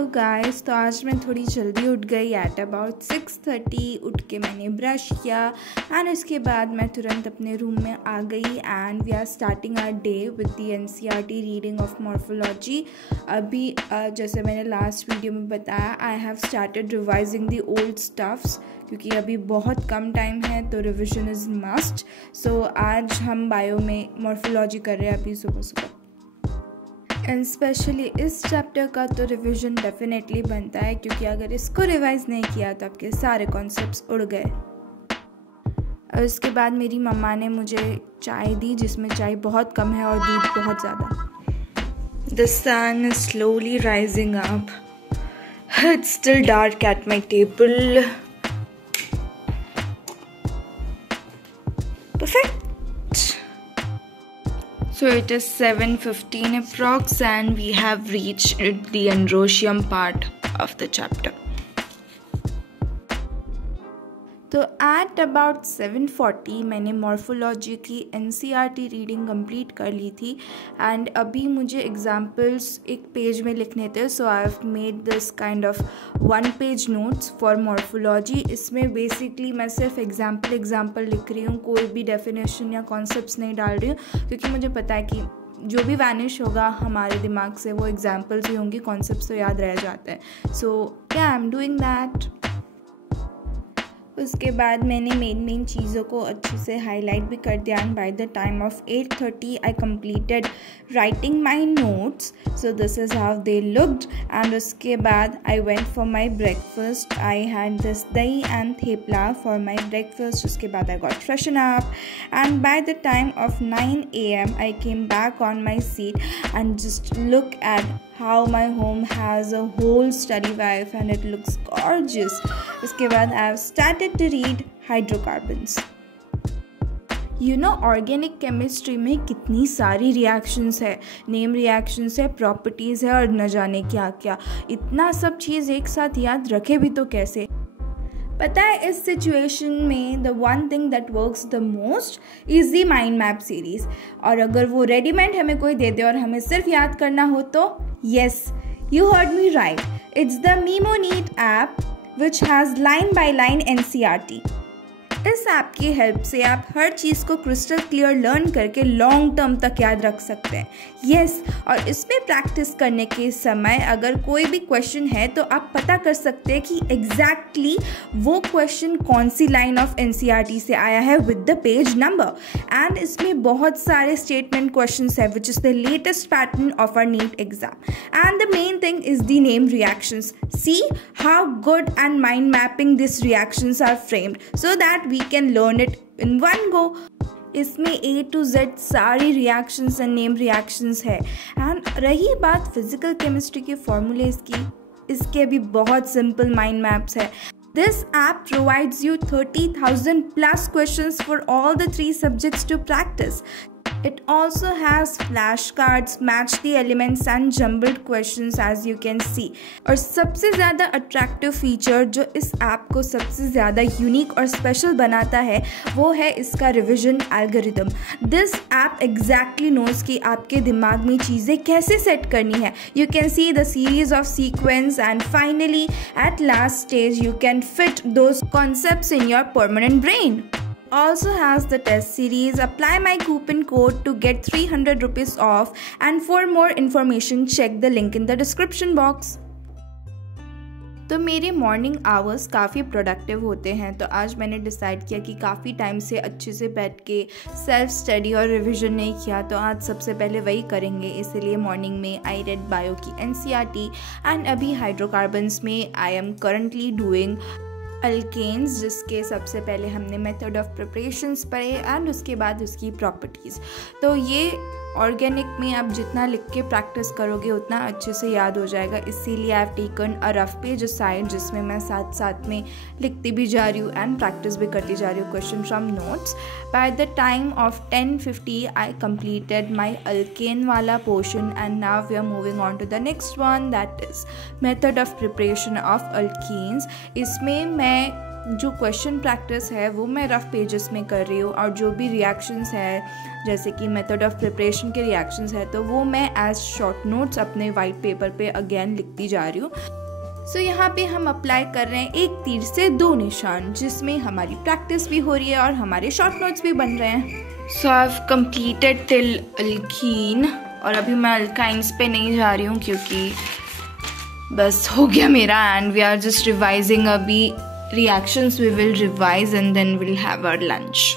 Hello guys, तो आज मैं थोड़ी जल्दी उठ गई एट अबाउट 6:30। उठ के मैंने ब्रश किया एंड उसके बाद मैं तुरंत अपने रूम में आ गई and we are starting our day with the NCERT reading of morphology. अभी जैसे मैंने लास्ट वीडियो में बताया, I have started revising the old stuffs क्योंकि अभी बहुत कम टाइम है तो रिविजन इज़ मस्ट। सो आज हम बायो में मॉर्फोलॉजी कर रहे हैं अभी सुबह सुबह, एंड स्पेशली इस चैप्टर का तो रिवीजन डेफिनेटली बनता है क्योंकि अगर इसको रिवाइज नहीं किया तो आपके सारे कॉन्सेप्ट्स उड़ गए। और उसके बाद मेरी मम्मा ने मुझे चाय दी जिसमें चाय बहुत कम है और दूध बहुत ज़्यादा। The sun is slowly rising up, it's still dark at my table. Perfect. So it is 7:15 approx and we have reached the androecium part of the chapter. तो एट अबाउट 7:40 मैंने मॉर्फोलॉजी की एनसीईआरटी रीडिंग कंप्लीट कर ली थी and अभी मुझे examples एक page में लिखने थे। So I have made this kind of 1 page notes for morphology. इसमें बेसिकली मैं सिर्फ एग्जाम्पल लिख रही हूँ, कोई भी डेफिनेशन या कॉन्सेप्ट्स नहीं डाल रही हूँ क्योंकि मुझे पता है कि जो भी वैनिश होगा हमारे दिमाग से वो एग्जाम्पल्स ही होंगी, कॉन्सेप्ट्स तो याद रह जाते हैं। सो या आई एम डूइंग दैट। उसके बाद मैंने मेन चीज़ों को अच्छे से हाईलाइट भी कर दिया and by the time of 8:30 I completed writing my notes. So this is how they looked and उसके बाद I went for my breakfast. I had this दही and thepla for my breakfast. उसके बाद I got freshen up and by the time of 9 AM I came back on my seat and just look at how my home has a whole study wife and it looks gorgeous. उसके बाद I have started to read hydrocarbons. You know, organic chemistry में कितनी सारी reactions है, name reactions है, properties है और न जाने क्या क्या। इतना सब चीज़ एक साथ याद रखे भी तो कैसे। पता है इस सिचुएशन में the one thing that works the most is the mind map series. और अगर वो रेडीमेड हमें कोई दे दे और हमें सिर्फ याद करना हो तो yes, you heard me right, it's the Mnemonite app which has line by line NCERT. इस ऐप की हेल्प से आप हर चीज़ को क्रिस्टल क्लियर लर्न करके लॉन्ग टर्म तक याद रख सकते हैं। यस, और इसमें प्रैक्टिस करने के समय अगर कोई भी क्वेश्चन है तो आप पता कर सकते हैं कि एग्जैक्टली वो क्वेश्चन कौन सी लाइन ऑफ एनसीईआरटी से आया है with the page number. And इसमें बहुत सारे स्टेटमेंट क्वेश्चंस है which is the latest pattern of our NEET exam. And the main thing is the name reactions. See how good and mind mapping this reactions are framed so that we can learn it in one go. इसमें A to Z सारी reactions and name reactions है। And रही बात physical chemistry के formulas की, इसके भी बहुत सिंपल माइंड मैप्स है। This app provides you 30,000 plus questions for all the 3 subjects to practice. It also has flashcards, match the elements and jumbled questions as you can see. और सबसे ज़्यादा attractive feature जो इस app को सबसे ज़्यादा unique और स्पेशल बनाता है वो है इसका revision algorithm. This app exactly knows कि आपके दिमाग में चीज़ें कैसे सेट करनी है। You can see the series of sequence and finally at last stage you can fit those concepts in your permanent brain. Also has the test series. Apply my coupon code to get 300 rupees off, and for more information check the link in the description box. तो मेरे morning hours काफ़ी productive होते हैं, तो आज मैंने decide किया कि काफ़ी टाइम से अच्छे से बैठ के सेल्फ स्टडी और रिवीजन नहीं किया, तो आज सबसे पहले वही करेंगे। इसीलिए मॉर्निंग में आई रेड बायो की एनसीईआरटी एंड अभी हाइड्रोकार्बन्स में I am currently doing alkanes, जिसके सबसे पहले हमने मेथड ऑफ प्रिपरेशंस पढ़े एंड उसके बाद उसकी प्रॉपर्टीज़। तो ये ऑर्गेनिक में आप जितना लिख के प्रैक्टिस करोगे उतना अच्छे से याद हो जाएगा। इसीलिए I have taken a rough page side जिसमें मैं साथ साथ में लिखती भी जा रही हूँ एंड प्रैक्टिस भी करती जा रही हूँ question from notes. By the time of 10:50 I completed my alkane वाला portion and now we are moving on to the next one, that is method of preparation of alkenes. इसमें मैं जो question practice है वो मैं rough pages में कर रही हूँ, और जो भी रिएक्शंस है जैसे कि मेथड ऑफ प्रिपरेशन के रिएक्शंस है तो वो मैं एज शॉर्ट नोट्स अपने वाइट पेपर पे अगेन लिखती जा रही हूँ। सो यहाँ पे हम अप्लाई कर रहे हैं एक तीर से दो निशान, जिसमें हमारी प्रैक्टिस भी हो रही है और हमारे शॉर्ट नोट्स भी बन रहे हैं। So I have completed till alkene, और अभी मैं अल्काइंस पे नहीं जा रही हूँ क्योंकि बस हो गया मेरा, and we are just revising अभी reactions we will revise and then will have our lunch.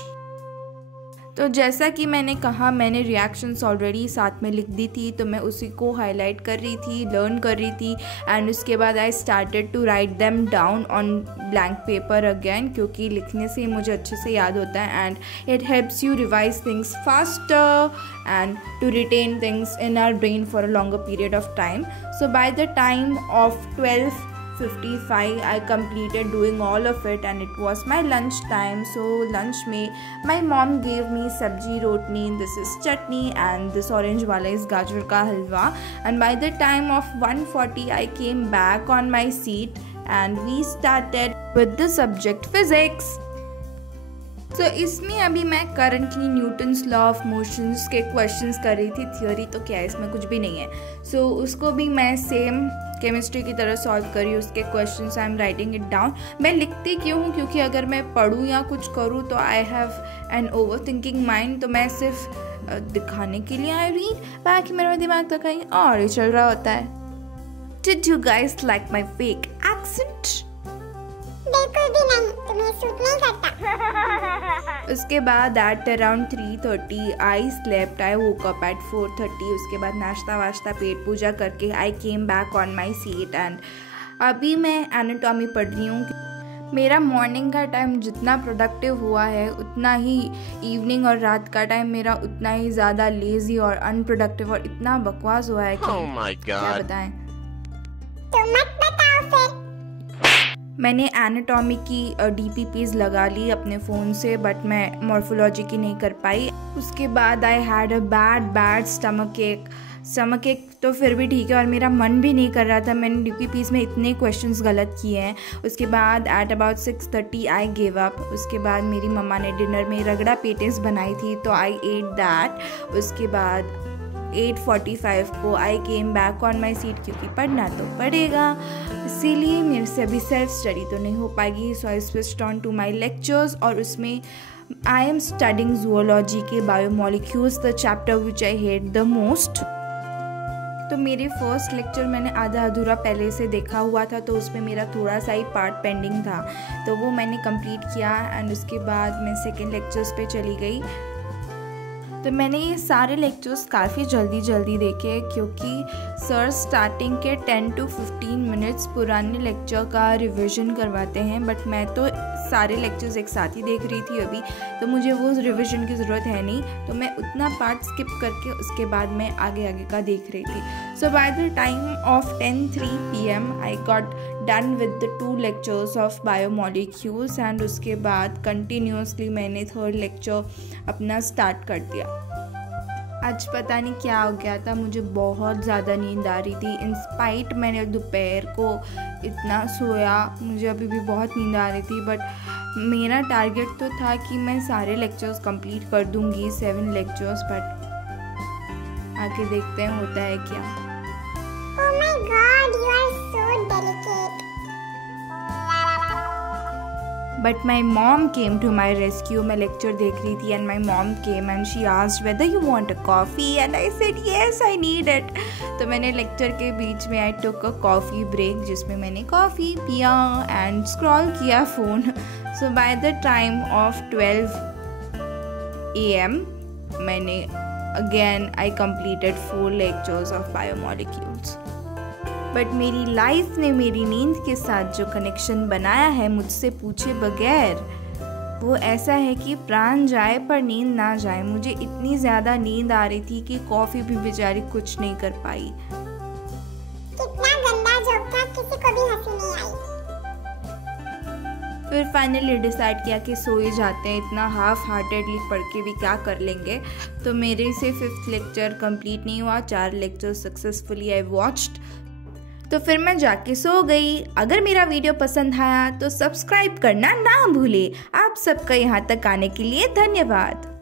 तो जैसा कि मैंने कहा, मैंने रिएक्शंस ऑलरेडी साथ में लिख दी थी, तो मैं उसी को हाईलाइट कर रही थी, लर्न कर रही थी, एंड उसके बाद I started to write them down on blank paper again, क्योंकि लिखने से मुझे अच्छे से याद होता है and it helps you revise things faster and to retain things in our brain for a longer period of time. So by the time of 12:55 I completed doing all of it and it was my lunch time. So lunch में my mom gave me sabji rotni, this is chutney, and this orange wala is gajar ka halwa, and by the time of 1:40 I came back on my seat and we started with the subject physics. तो इसमें अभी मैं currently Newton's law of motions के questions कर रही थी। Theory तो क्या है, इसमें कुछ भी नहीं है। सो उसको भी मैं सेम केमिस्ट्री की तरह सॉल्व करी, उसके questions I am writing it down. मैं लिखती क्यों हूँ, क्योंकि अगर मैं पढ़ूँ या कुछ करूँ तो I have an over thinking mind, तो मैं सिर्फ दिखाने के लिए आई रीड, बाकी मेरा दिमाग तो कहीं और ही चल रहा होता है। Did you guys like my fake accent? बिल्कुल भी नहीं, तुम्हें सूट नहीं करता। उसके बाद at around 3:30 I slept, I woke up at 4:30। उसके बाद नाश्ता वाश्ता पेट पूजा करके I came back on my seat and अभी मैं एनाटॉमी पढ़ रही हूँ। मेरा मॉर्निंग का टाइम जितना प्रोडक्टिव हुआ है उतना ही इवनिंग और रात का टाइम मेरा उतना ही ज़्यादा लेजी और अनप्रोडक्टिव और इतना बकवास हुआ है कि क्या बताएं। तो मत बताओ फिर। मैंने एनाटॉमी की DPPs लगा ली अपने फ़ोन से, बट मैं मॉर्फोलॉजी की नहीं कर पाई। उसके बाद I had a bad stomach एक तो फिर भी ठीक है, और मेरा मन भी नहीं कर रहा था, मैंने DPPs में इतने क्वेश्चंस गलत किए हैं। उसके बाद at about 6:30 I give up. उसके बाद मेरी मम्मा ने डिनर में रगड़ा पेटिस बनाई थी तो आई एट दैट। उसके बाद 8:45 को I came back on my seat, क्योंकि पढ़ना तो पड़ेगा, इसीलिए मेरे से अभी सेल्फ स्टडी तो नहीं हो पाएगी। So I switched on to my lectures, और उसमें आई एम स्टडिंग जूलॉजी के biomolecules, the chapter which I hate the most. तो मेरे फर्स्ट लेक्चर मैंने आधा अधूरा पहले से देखा हुआ था, तो उसमें मेरा थोड़ा सा ही पार्ट पेंडिंग था, तो वो मैंने कंप्लीट किया एंड उसके बाद मैं सेकेंड लेक्चर्स पे चली गई। तो मैंने ये सारे लेक्चर्स काफ़ी जल्दी देखे, क्योंकि सर स्टार्टिंग के 10 to 15 मिनट्स पुराने लेक्चर का रिवीजन करवाते हैं, बट मैं तो सारे लेक्चर्स एक साथ ही देख रही थी अभी, तो मुझे वो रिवीजन की ज़रूरत है नहीं, तो मैं उतना पार्ट स्किप करके उसके बाद मैं आगे का देख रही थी। So by the time of 10:03 PM I got done with the 2 lectures of biomolecules, and उसके बाद कंटिन्यूसली मैंने थर्ड लेक्चर अपना स्टार्ट कर दिया। आज पता नहीं क्या हो गया था, मुझे बहुत ज़्यादा नींद आ रही थी। इंस्पाइट मैंने दोपहर को इतना सोया, मुझे अभी भी बहुत नींद आ रही थी, बट मेरा टारगेट तो था कि मैं सारे लेक्चर्स कंप्लीट कर दूंगी, 7 लेक्चर्स, बट आके देखते हैं होता है क्या। Oh my God, you are so delicate. But my mom came to my rescue. मैं लेक्चर देख रही थी and my mom came and she asked whether you want a coffee and I said yes, I need it. तो मैंने lecture के बीच में I took a coffee break, जिसमें मैंने कॉफ़ी पिया and scroll किया phone. So by the time of 12 AM मैंने again I completed 4 lectures of biomolecules. But मेरी लाइफ ने मेरी नींद के साथ जो कनेक्शन बनाया है मुझसे पूछे बगैर, वो ऐसा है कि प्राण जाए पर नींद ना जाए। मुझे इतनी ज़्यादा नींद आ रही थी कि कॉफ़ी भी बेचारी कुछ नहीं कर पाई। कितना गंदा जोक था, किसी को भी हंसी नहीं आई। फिर फाइनली डिसाइड किया कि सो ही जाते हैं, इतना हाफ हार्टेडली पढ़ के भी क्या कर लेंगे। तो मेरे से 5th लेक्चर कंप्लीट नहीं हुआ, 4 लेक्चर सक्सेसफुली आई वॉच्ड। तो फिर मैं जाके सो गई। अगर मेरा वीडियो पसंद आया तो सब्सक्राइब करना ना भूले। आप सबका यहाँ तक आने के लिए धन्यवाद।